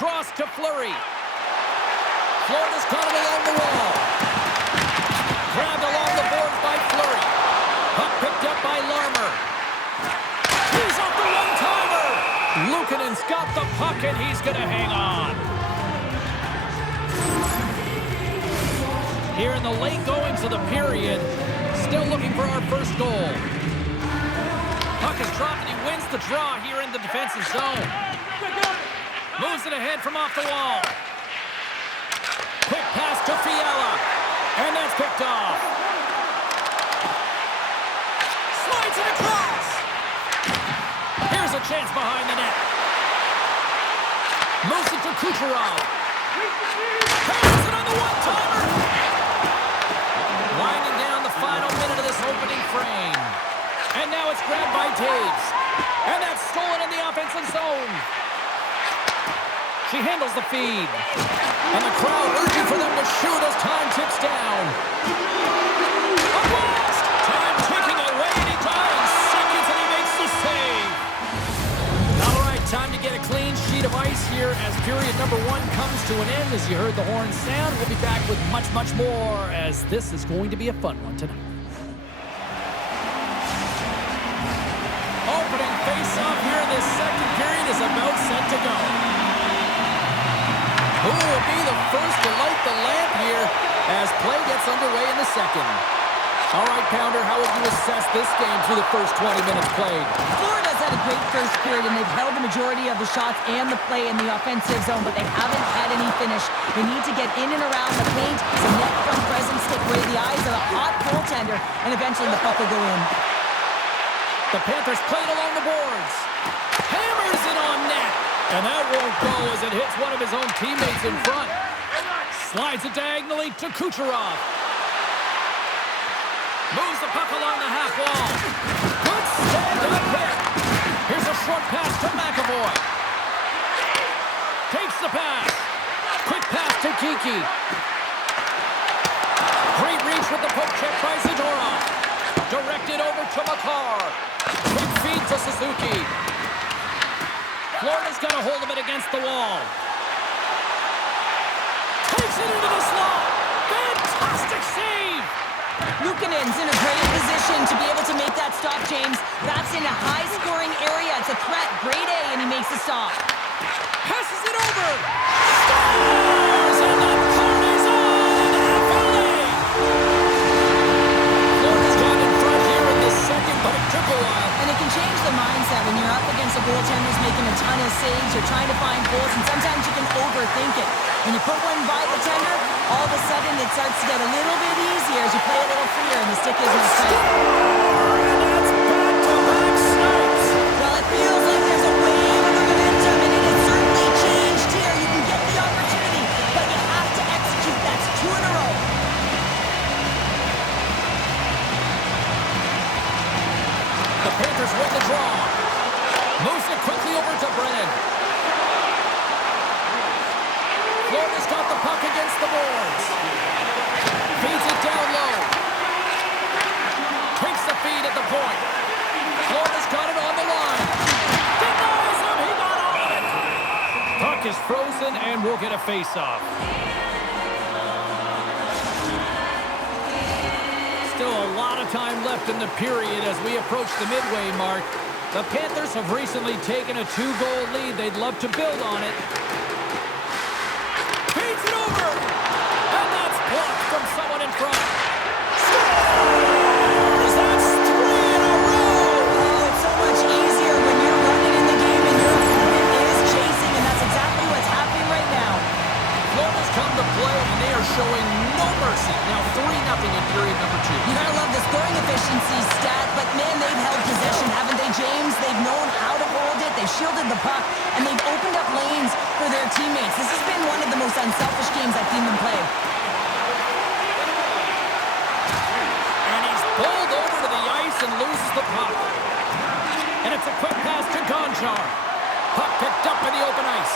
across to Fleury. Florida's caught it along the wall. Grabbed along the boards by Fleury. Puck picked up by Larmer. He's off the one-timer. Luukkonen's got the puck, and he's going to hang on. Here in the late goings of the period, still looking for our first goal. Puck is dropped, and he wins the draw here in the defensive zone. Moves it ahead from off the wall. Quick pass to Fiala, and that's picked off. Slides it across. Here's a chance behind the net. Moves it to Kucherov. Hands it on the one-timer. Winding down the final minute of this opening frame. And now it's grabbed by Taves. And that's stolen in the offensive zone. She handles the feed. And the crowd urging for them to shoot as time ticks down. A blast! Time ticking away, and he dies. Seconds, and he makes the save. All right, time to get a clean sheet of ice here as period number 1 comes to an end. As you heard the horn sound, we'll be back with much, much more, as this is going to be a fun one tonight. Opening face-off here in this second period is about set to go. Who will be the first to light the lamp here as play gets underway in the second? All right, Pounder, how would you assess this game through the first 20 minutes played? Florida's had a great first period, and they've held the majority of the shots and the play in the offensive zone, but they haven't had any finish. They need to get in and around the paint, some net front presence, take away the eyes of a hot goaltender, and eventually the puck will go in. The Panthers play it along the boards. Hammers it on net. And that won't go as it hits one of his own teammates in front. Slides it diagonally to Kucherov. Moves the puck along the half wall. Good stand-up hit. Here's a short pass to McAvoy. Takes the pass. Quick pass to Kiki. Great reach with the poke check by Zadorov. Directed over to Makar. Quick feed to Suzuki. Florida's got a hold of it against the wall. Takes it into the slot. Fantastic save. Luukkonen's in a great position to be able to make that stop, James. That's in a high-scoring area. It's a threat. Grade A, and he makes the stop. Passes it over. Scores! And the party's on in FLA. Florida's got in front here in the second, but it took a while. And it can change the mindset when you're up against a goaltender who's making a ton of saves. You're trying to find goals, and sometimes you can overthink it. When you put one by the tender, all of a sudden it starts to get a little bit easier as you play a little freer and the stick isn't as tight. And that's back-to-back snipes. Well, it feels like there's a wave of momentum, and it has certainly changed here. You can get the opportunity, but you have to execute. That's 2 in a row. The Panthers win the draw. Moves it quickly over to Brennan. Florida's got the puck against the boards. Feeds it down low. Takes the feed at the point. Florida's got it on the line. Denies him. He got all of it. Puck is frozen, and we'll get a face-off. Still a lot of time left in the period as we approach the midway mark. The Panthers have recently taken a 2-goal lead. They'd love to build on it. Feeds it over! And that's blocked from someone in front. Scores! That's 3 in a row! Oh, it's so much easier when you're running in the game and your opponent is chasing, and that's exactly what's happening right now. Florida's come to play, and they are showing no mercy. Now 3-0 in period number 2. You gotta love the scoring efficiency stat, but man, they've held possession, haven't they, James? They've known how to hold it, they've shielded the puck, and they've opened up lanes for their teammates. This has been one of the most unselfish games I've seen them play. And he's bowled over to the ice and loses the puck. And it's a quick pass to Gonchar. Puck picked up in the open ice.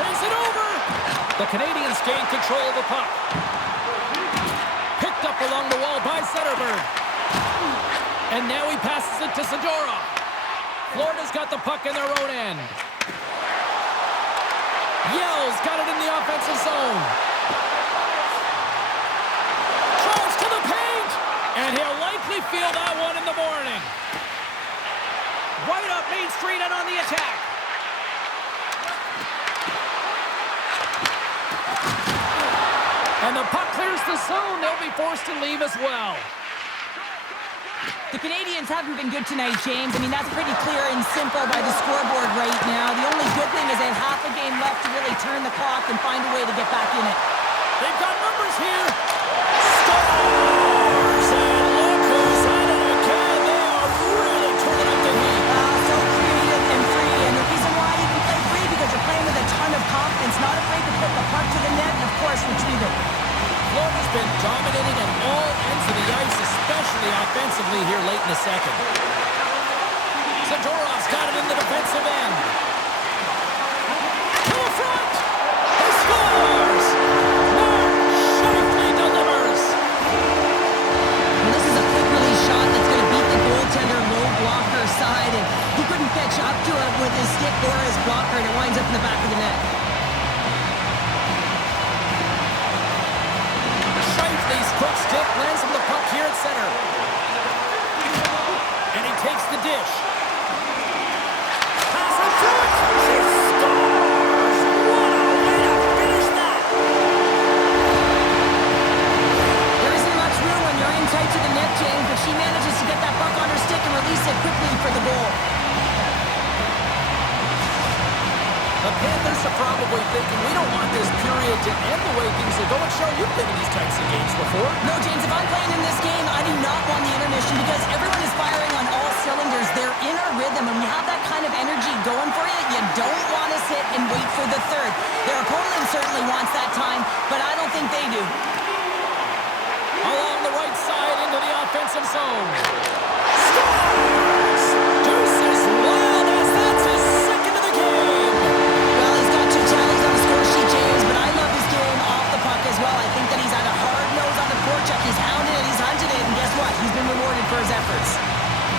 Sends it over. The Canadians gain control of the puck. Picked up along the wall by Zetterberg. And now he passes it to Zadorov. Florida's got the puck in their own end. Yells got it in the offensive zone. Drives to the paint. And he'll likely feel that one in the morning. Right up Main Street and on the attack. And the puck clears the zone. They'll be forced to leave as well. The Canadians haven't been good tonight, James. I mean, that's pretty clear and simple by the scoreboard right now. The only good thing is they have half a game left to really turn the clock and find a way to get back in it. They've got numbers here. Scores! And look who's at it again. They are really turning up the heat. So creative and free. And the reason why you can play free because you're playing with a ton of confidence, not afraid to put the puck to the net and, of course, retrieve it. Florida's been dominating at all ends of the ice, especially offensively here late in the second. Zadorov's got it in the defensive end. To the front! He scores! Mark Scheifele delivers! Well, this is a quick release shot that's going to beat the goaltender low blocker side, and he couldn't catch up to it with his stick or his blocker, and it winds up in the back of the net. Quick stick lands him the puck here at center. And he takes the dish. Pass in front. She scores! What a way to finish that! There isn't much room when you're in tight to the net, James, but she manages to get that puck on her stick and release it quickly for the goal. The Panthers are probably thinking, we don't want this period to end the way things are going. Show you've been in these types of games before. No, James, if I'm playing in this game, I do not want the intermission because everyone is firing on all cylinders. They're in a rhythm, and when you have that kind of energy going for you, you don't want to sit and wait for the third. Their opponent certainly wants that time, but I don't think they do. Along the right side into the offensive zone. Scores! Deuces wild as that's his second of the game. Well, he's got 2 challenges on the score sheet, James, but I love his game off the puck as well. I think that he's had a hard nose on the forecheck. He's hounded it, he's hunted it, and guess what? He's been rewarded for his efforts.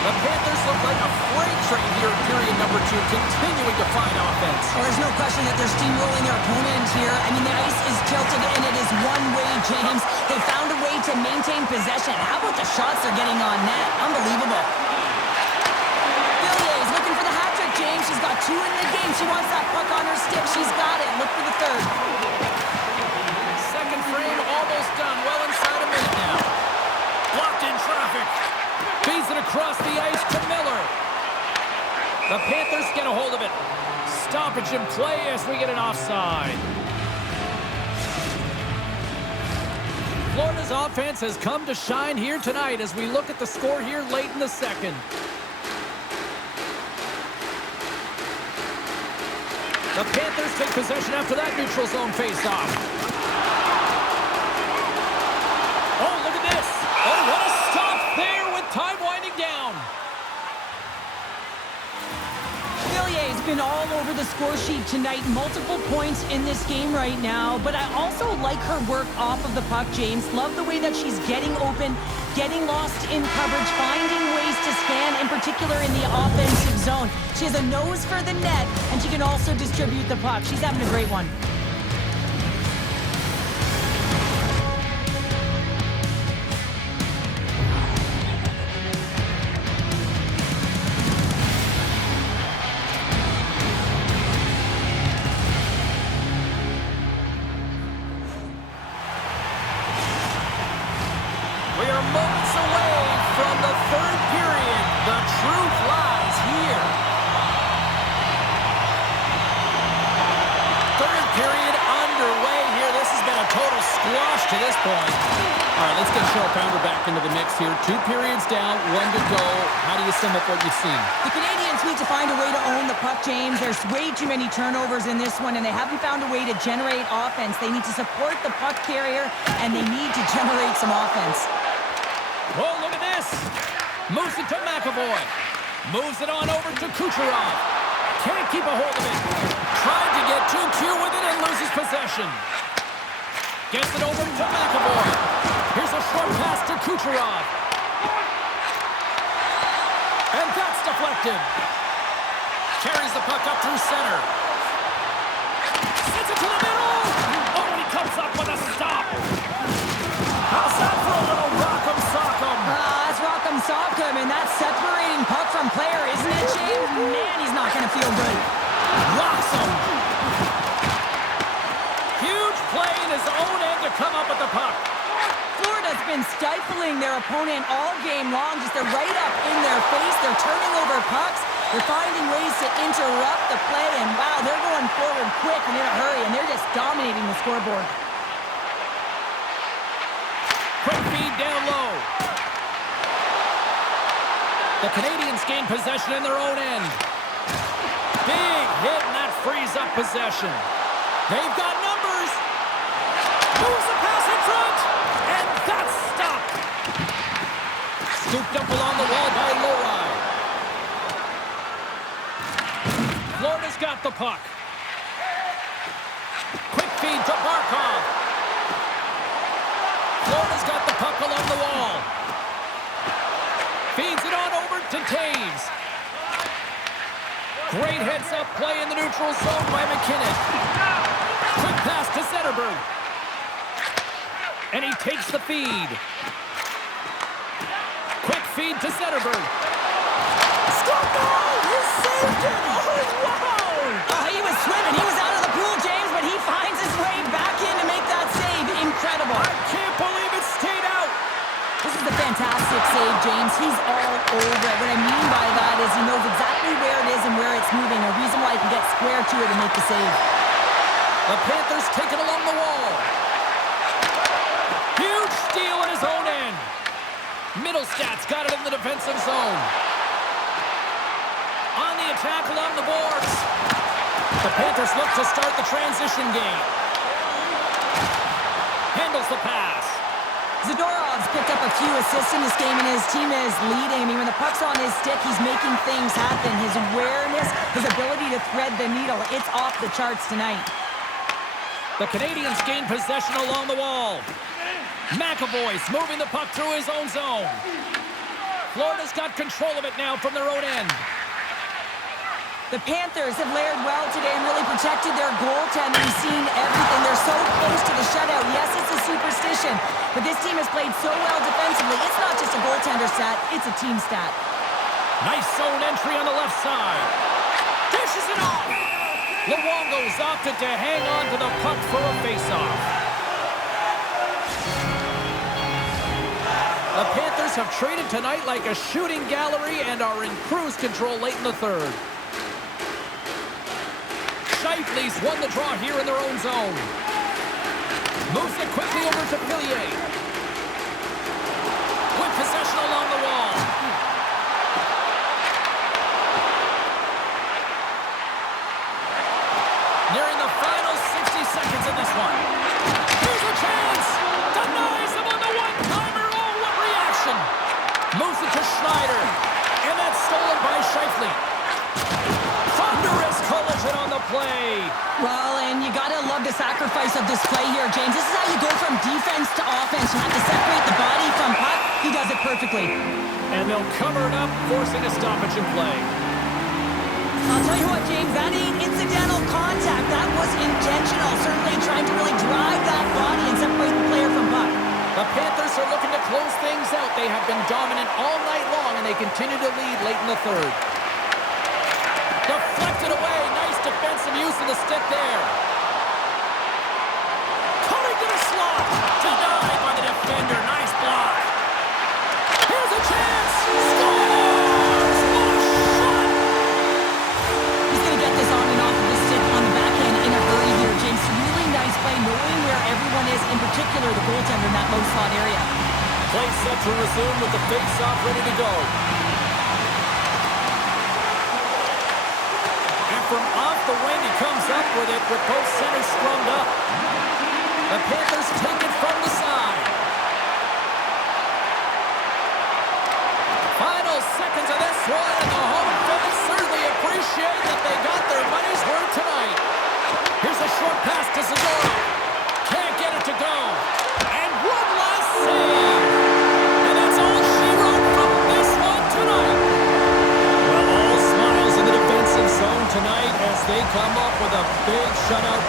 The Panthers look like a freight train here in period number 2, continuing to find offense. Well, there's no question that they're steamrolling their opponent here. I mean, the ice is tilted, and it is one way, James. They found a way to maintain possession. How about the shots they're getting on net? Unbelievable. Villiers looking for the hat trick, James. She's got 2 in the game. She wants that puck on her stick. She's got it. Look for the third. Second frame almost done. Well inside a minute now. Blocked in traffic. Feeds it across the ice to Miller. The Panthers get a hold of it. Stoppage in play as we get an offside. Florida's offense has come to shine here tonight as we look at the score here late in the second. The Panthers take possession after that neutral zone face-off. Oh, look at this. Oh, what a stop there with time winding down. Villier's been all over the score sheet tonight. Multiple points in this game right now. But I also like her work off of the puck, James. Love the way that she's getting open, getting lost in coverage, finding ways to scan, in particular in the offensive zone. She has a nose for the net, and she can also distribute the puck. She's having a great one. We are moments away from the third period. The truth lies here. Third period underway here. This has been a total squash to this point. All right, let's get Cheryl Pounder back into the mix here. 2 periods down, 1 to go. How do you sum up what you've seen? The Canadians need to find a way to own the puck, James. There's way too many turnovers in this one, and they haven't found a way to generate offense. They need to support the puck carrier, and they need to generate some offense. Oh, look at this. Moves it to McAvoy. Moves it on over to Kucherov. Can't keep a hold of it. Tried to get too cute with it and loses possession. Gets it over to McAvoy. Here's a short pass to Kucherov. And that's deflected. Carries the puck up through center. their opponent all game long. Just they're right up in their face. They're turning over pucks. They're finding ways to interrupt the play. And wow, they're going forward quick and in a hurry. And they're just dominating the scoreboard. Quick feed down low. The Canadians gain possession in their own end. Big hit, and that frees up possession. They've got numbers. Moves the pass in front, and that's stopped. Scooped up along the wall by Lohrei. Florida's got the puck. Quick feed to Barkov. Florida's got the puck along the wall. Feeds it on over to Taves. Great heads-up play in the neutral zone by McKinnon. Quick pass to Zetterberg. And he takes the feed. Quick feed to Zetterberg. Score goal! He saved it! Oh, wow! Oh, he was swimming. He was out of the pool, James, but he finds his way back in to make that save. Incredible. I can't believe it stayed out. This is a fantastic save, James. He's all over it. What I mean by that is he knows exactly where it is and where it's moving. A reason why he can get square to it and make the save. The Panthers take it along the wall. Huge steal in his own end. Middlestats got it in the defensive zone. On the attack along the boards. The Panthers look to start the transition game. Handles the pass. Zadorov's picked up a few assists in this game, and his team is leading. I mean, when the puck's on his stick, he's making things happen. His awareness, his ability to thread the needle, it's off the charts tonight. The Canadians gain possession along the wall. McAvoy's moving the puck through his own zone. Florida's got control of it now from their own end. The Panthers have layered well today and really protected their goaltender. We've seen everything. They're so close to the shutout. Yes, it's a superstition, but this team has played so well defensively. It's not just a goaltender stat, it's a team stat. Nice zone entry on the left side. Dishes it off. Luongo's opted to hang on to the puck for a faceoff. The Panthers have traded tonight like a shooting gallery and are in cruise control late in the third. Scheifele's won the draw here in their own zone. Moves it quickly over to Villiers. With possession along the wall. Nearing the final 60 seconds of this one. Here's a chance. Denies him on the one-timer. Oh, what reaction. Moves it to Schneider. And that's stolen by Scheifele. Thunderous collision on the play. Well, and you gotta love the sacrifice of this play here, James. This is how you go from defense to offense. You have to separate the body from puck. He does it perfectly. And they'll cover it up, forcing a stoppage in play. I'll tell you what, James, that ain't incidental contact. That was intentional. Certainly trying to really drive that body and separate the player from puck. The Panthers are looking to close things out. They have been dominant all night long, and they continue to lead late in the third. Deflected away. Nice defensive use of the stick there. Coming to the slot. Denied by the defender. Nice block. Here's a chance. Scores! What a shot! He's going to get this on and off of the stick on the back end in a hurry here, James. Really nice play, knowing where everyone is, in particular the goaltender in that low slot area. Play set to resume with the face-off ready to go. From off the wing, he comes up with it with both centers strummed up. The Panthers take it from the side. Final seconds of this one, and the home fans certainly appreciate that they got their money's worth tonight. Here's a short pass to Zadorov. Can't get it to go. And one last save. And that's all she wrote from this one tonight. Well, all smiles in the defensive zone tonight as they come up with a big shutout.